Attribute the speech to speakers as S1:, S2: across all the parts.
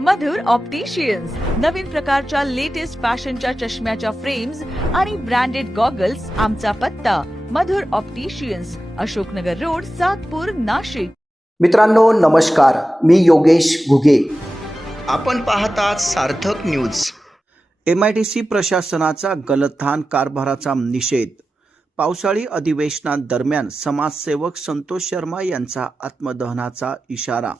S1: मधुर opticians नवीन प्रकारच्या latest फॅशनच्या चष्म्याच्या फ्रेम्स आणि ब्रँडेड गॉगल्स आमचा पत्ता. Madhur opticians Ashoknagar road Satpur Nashik.
S2: मित्रांनो नमस्कार. मी योगेश घुगे.
S3: आपण पाहतात Sarthak news
S2: M I D C प्रशासनाचा गलथान कारभाराचा निषेध. पावसाळी अधिवेशनादरम्यान समाजसेवक संतोष शर्मा यांचा आत्मदहनाचा इशारा.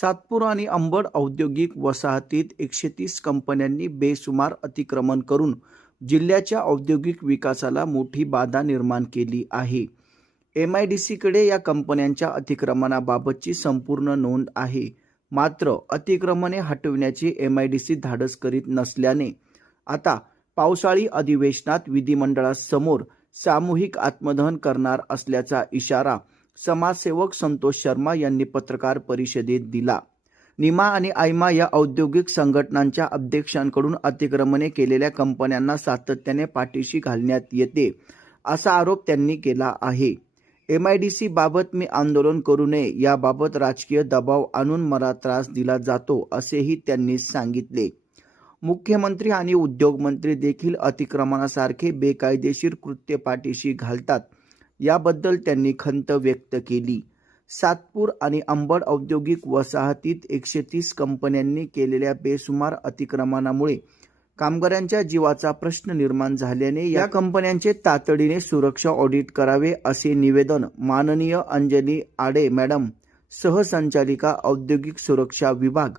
S2: सातपूर आणि अंबड औद्योगिक वसाहतीत एकशे तीस कंपन्यांनी बेसुमार अतिक्रमण करून जिल्ह्याच्या औद्योगिक विकासाला मोठी बाधा निर्माण केली आहे. एम आय डी सीकडे या कंपन्यांच्या अतिक्रमणाबाबतची संपूर्ण नोंद आहे. मात्र अतिक्रमणे हटविण्याची एम आय डी सी धाडस करीत नसल्याने आता पावसाळी अधिवेशनात विधिमंडळासमोर सामूहिक आत्मदहन करणार असल्याचा इशारा समाजसेवक संतोष शर्मा यांनी पत्रकार परिषदेत दिला. निमा आणि आयमा या औद्योगिक संघटनांच्या अध्यक्षांकडून अतिक्रमणे केलेल्या कंपन्यांना सातत्याने पाठीशी घालण्यात येते असा आरोप त्यांनी केला आहे. एम आय डी सी बाबत मी आंदोलन करू नये याबाबत राजकीय दबाव आणून मला त्रास दिला जातो असेही त्यांनी सांगितले. मुख्यमंत्री आणि उद्योगमंत्री देखील अतिक्रमणासारखे बेकायदेशीर कृत्य पाठीशी घालतात याबद्दल त्यांनी खंत व्यक्त केली. सातपूर आणि अंबड औद्योगिक वसाहतीत एकशे तीस कंपन्यांनी केलेल्या बेसुमार अतिक्रमणामुळे कामगारांच्या जीवाचा प्रश्न निर्माण झाल्याने या कंपन्यांचे तातडीने सुरक्षा ऑडिट करावे असे निवेदन माननीय अंजली आडे मॅडम सहसंचालिका औद्योगिक सुरक्षा विभाग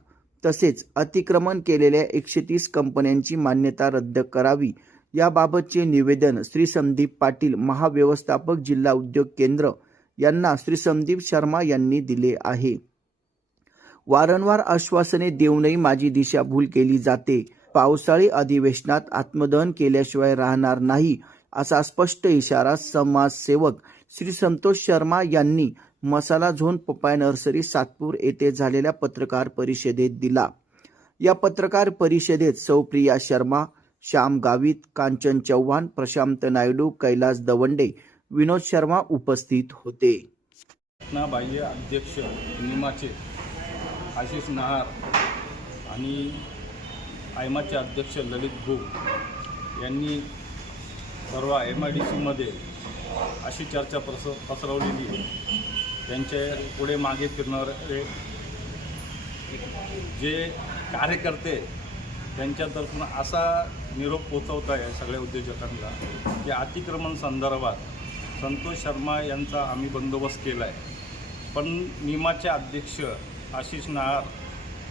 S2: तसेच अतिक्रमण केलेल्या एकशे तीस कंपन्यांची मान्यता रद्द करावी याबाबतचे निवेदन श्री संदीप पाटील महाव्यवस्थापक जिल्हा उद्योग केंद्र यांना श्री संदीप शर्मा यांनी दिले आहे. वारंवार आश्वासने देऊनही माझी दिशाभूल केली जाते. पावसाळी अधिवेशनात आत्मदहन केल्याशिवाय राहणार नाही असा स्पष्ट इशारा समाजसेवक श्री संतोष शर्मा यांनी masala zone papaya nursery Satpur येथे झालेल्या पत्रकार परिषदेत दिला. या पत्रकार परिषदेत सौप्रिया शर्मा श्याम गावित कांचन चव्हाण प्रशांत नायडू कैलास दवंडे विनोद शर्मा उपस्थित होते.
S4: घटना बाह्य अध्यक्ष निमाचे आशिष नहार आणि आयमाचे अध्यक्ष ललित भोग यांनी सर्व एम आय डी सीमध्ये अशी चर्चा प्रस पसरवलेली. त्यांचे पुढे मागे फिरणारे जे कार्यकर्ते त्यांच्यातर्फून असा निरोप पोचवत आहे सगळ्या उद्योजकांना. की अतिक्रमण संदर्भात संतोष शर्मा यांचा आम्ही बंदोबस्त केला आहे पण निमाचे अध्यक्ष आशिष नहार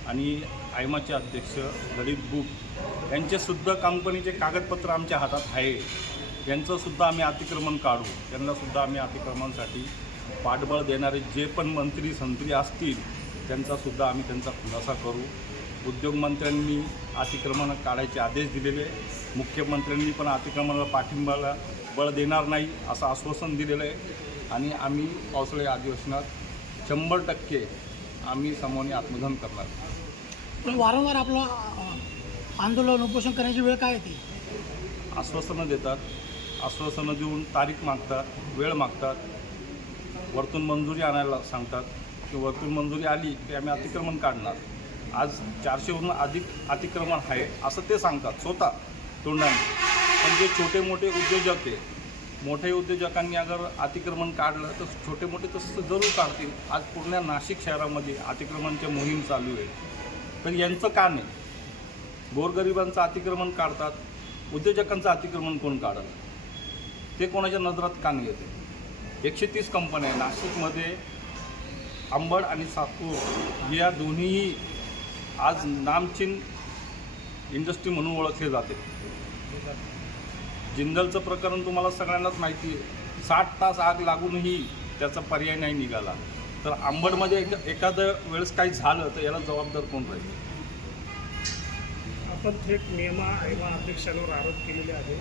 S4: आणि आयमाचे अध्यक्ष ललित बुक यांचेसुद्धा कंपनीचे कागदपत्र आमच्या हातात आहे. यांचंसुद्धा आम्ही अतिक्रमण काढू. त्यांनासुद्धा आम्ही अतिक्रमणासाठी पाठबळ देणारे जे पण मंत्री संत्री असतील त्यांचासुद्धा आम्ही त्यांचा खुलासा करू. उद्योगमंत्र्यांनी अतिक्रमण काढायचे आदेश दिलेले मुख्यमंत्र्यांनी पण अतिक्रमणाला पाठिंबाला बळ देणार नाही असं आश्वासन दिलेलं आहे. आणि आम्ही पावसाळी अधिवेशनात शंभर टक्के आम्ही समोनी आत्मदहन करणार.
S5: पण वारंवार आपलं आंदोलन उपोषण करण्याची वेळ काय येते
S4: आश्वासनं देतात. आश्वासनं देऊन तारीख मागतात वेळ मागतात. वरतून मंजुरी आणायला सांगतात. की वरतून मंजुरी आली की आम्ही अतिक्रमण काढणार. आज चारशेवरून अधिक अतिक्रमण आहे असं ते सांगतात. स्वतः तोंडाने. पण जे छोटे मोठे उद्योजक आहे मोठे उद्योजकांनी अगर अतिक्रमण काढलं तर छोटे मोठे तसं जरूर काढतील. आज पूर्ण नाशिक शहरामध्ये अतिक्रमणच्या मोहीम चालू आहे. तर यांचं का नाही? गोरगरिबांचं अतिक्रमण काढतात. उद्योजकांचं अतिक्रमण कोण काढलं? ते कोणाच्या नजरात का नाही येते? एकशे तीस कंपन्या आहे. नाशिकमध्ये अंबड आणि सातपूर या दोन्हीही आज नामचीन इंडस्ट्री म्हणून ओळखले जाते. जिंदलचं प्रकरण तुम्हाला सगळ्यांनाच माहिती आहे. साठ तास आग लागूनही त्याचा पर्याय नाही निघाला. तर अंबडमध्ये एक एखादं वेळेस काही झालं तर याला जबाबदार कोण राहील?
S6: आपण थेट नियमा आयमा अध्यक्षांवर आरोप केलेले आहे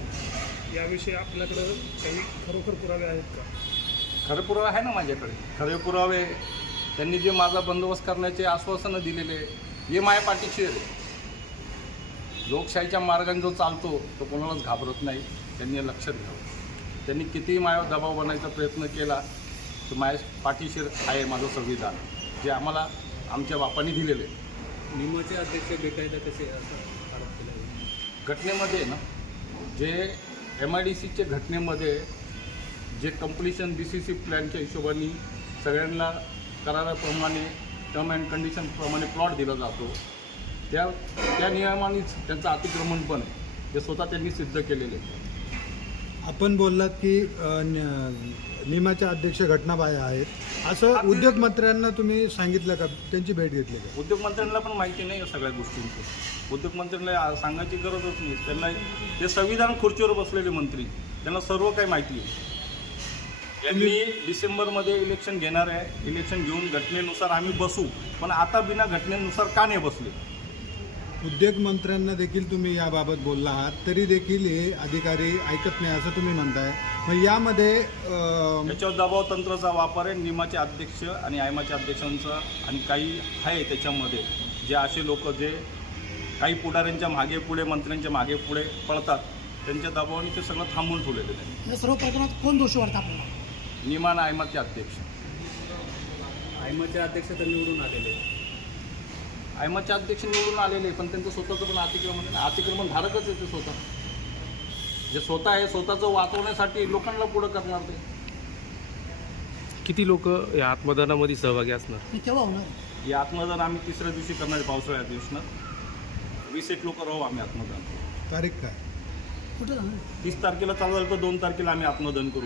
S6: याविषयी आपल्याकडं काही खरोखर पुरावे आहेत का?
S4: खरे पुरावे आहे ना माझ्याकडे. खरे पुरावे त्यांनी जे माझा बंदोबस्त करण्याचे आश्वासनं दिलेले हे माझ्या पाठीशी लोकशाहीच्या मार्गाने जो चालतो तो कोणालाच घाबरत नाही. त्यांनी लक्षात घ्यावं. त्यांनी कितीही माझ्यावर दबाव बनायचा प्रयत्न केला तर माझ्या पाठीशी आहे माझं संविधान. जे आम्हाला आमच्या बापांनी दिलेलं आहे.
S7: निमचे अध्यक्ष बेकायदा कसे.
S4: घटनेमध्ये ना जे एम आय डी सीच्या घटनेमध्ये जे कम्प्लिशन बी सी सी प्लॅनच्या हिशोबाने सगळ्यांना कराराप्रमाणे टर्म अँड कंडिशनप्रमाणे प्लॉट दिला जातो. त्या त्या नियमानेच त्यांचं अतिक्रमण पण ते स्वतः त्यांनी सिद्ध केलेले.
S8: आपण बोललात की निमाच्या अध्यक्ष घटनाबाह्य आहेत. असं उद्योग मंत्र्यांना तुम्ही सांगितलं का? त्यांची भेट घेतली का?
S4: उद्योगमंत्र्यांना पण माहिती नाही या सगळ्या गोष्टींची. उद्योगमंत्र्यांना सांगायची गरजच नाही. त्यांना ते संविधान खुर्चीवर बसलेले मंत्री. त्यांना सर्व काही माहिती आहे. यांनी डिसेंबरमध्ये इलेक्शन घेणार आहे. इलेक्शन घेऊन घटनेनुसार आम्ही बसू. पण आता बिना घटनेनुसार का नाही बसले?
S8: उद्योग मंत्र्यांना देखील तुम्ही याबाबत बोलला आहात. तरी देखील हे अधिकारी ऐकत नाही असं तुम्ही म्हणताय. मग यामध्ये अ,
S4: याच्यावर दबाव तंत्राचा वापर आहे. निमाचे अध्यक्ष आणि आयमाच्या अध्यक्षांचा आणि काही आहे त्याच्यामध्ये. जे असे लोक जे काही पुढाऱ्यांच्या मागे पुढे मंत्र्यांच्या मागे पुढे पळतात त्यांच्या दबावाने ते सगळं थांबवून ठेवलेलं आहे.
S5: या सर्व प्रकरणात कोण दोषी वाटतं आपल्याला?
S4: निमान आयमाचे अध्यक्ष.
S7: आयमाचे अध्यक्ष तर निवडून आलेले.
S4: आयमाचे अध्यक्ष निवडून आलेले पण त्यांचं स्वतःचं पण अतिक्रमण आहे. अतिक्रमण धारकच आहे ते स्वतः. जे स्वतः आहे स्वतःचं वाचवण्यासाठी लोकांना पुढं करणार ते.
S9: किती लोक या आत्मदानामध्ये सहभागी असणार?
S5: हे केव्हा होणार?
S4: या आत्मदान आम्ही तिसऱ्या दिवशी करणार आहे पावसाळ्या दिवसात वीस एक लोक राहू आम्ही आत्मदान.
S8: तारीख काय?
S5: कुठं
S4: तीस तारखेला चालू झालं तर दोन तारखेला आम्ही आत्मदान करू.